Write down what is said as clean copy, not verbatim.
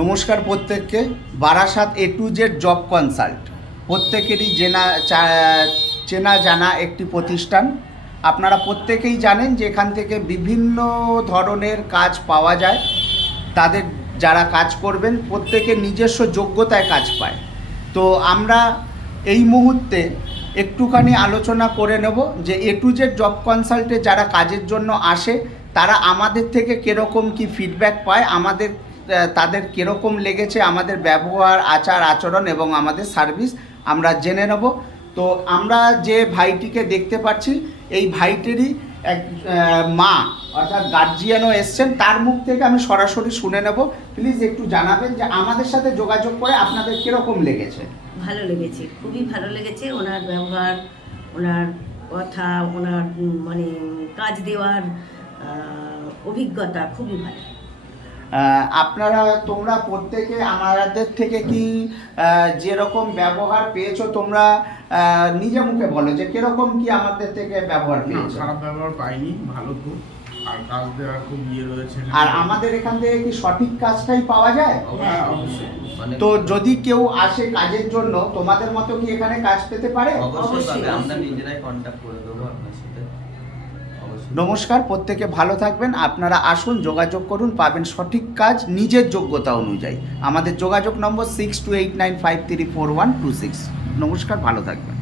নমস্কার প্রত্যেককে। Barasat A to Z job consult প্রত্যেকেরই চেনা জানা একটি প্রতিষ্ঠান। আপনারা প্রত্যেকেই জানেন যে এখান থেকে বিভিন্ন ধরনের কাজ পাওয়া যায়। তাদের যারা কাজ করবেন প্রত্যেকের নিজস্ব যোগ্যতায় কাজ পায়। তো আমরা এই মুহূর্তে একটুখানি আলোচনা করে নেব যে A to Z জব কনসাল্টে যারা কাজের জন্য আসে তারা আমাদের থেকে কীরকম কি ফিডব্যাক পায়, তাদের কীরকম লেগেছে, আমাদের ব্যবহার, আচার আচরণ এবং আমাদের সার্ভিস আমরা জেনে নেব। তো আমরা যে ভাইটিকে দেখতে পাচ্ছি এই ভাইটিরই এক মা অর্থাৎ গার্জিয়ানও এসছেন, তার মুখ থেকে আমি সরাসরি শুনে নেব। প্লিজ একটু জানাবেন যে আমাদের সাথে যোগাযোগ করে আপনাদের কীরকম লেগেছে। ভালো লেগেছে, খুবই ভালো লেগেছে। ওনার ব্যবহার, ওনার কথা, ওনার মানে কাজ দেওয়ার অভিজ্ঞতা খুবই ভালো। তোমরা প্রত্যেকে আমাদের থেকে কি যেরকম ব্যবহার পেয়েছো, তোমরা নিজে মুখে বলো যে কিরকম কি আমাদের থেকে ব্যবহার পেয়েছো? খারাপ ব্যবহার পাইনি, ভালো খুব। আর কাজ দেওয়ার খুব রয়েছে। আর আমাদের এখান থেকে কি সঠিক কাজটাই পাওয়া যায়? হ্যাঁ, অবশ্যই। তো যদি কেউ আসে কাজের জন্য, তোমাদের মতো কি এখানে কাজ পেতে পারে? অবশ্যই আমরা নিজেরাই কন্টাক্ট করে দেবো আপনার সাথে। নমস্কার, প্রত্যেকে ভালো থাকবেন। আপনারা আসুন, যোগাযোগ করুন, পাবেন সঠিক কাজ নিজের যোগ্যতা অনুযায়ী। আমাদের যোগাযোগ নম্বর 6289534126। নমস্কার, ভালো থাকবেন।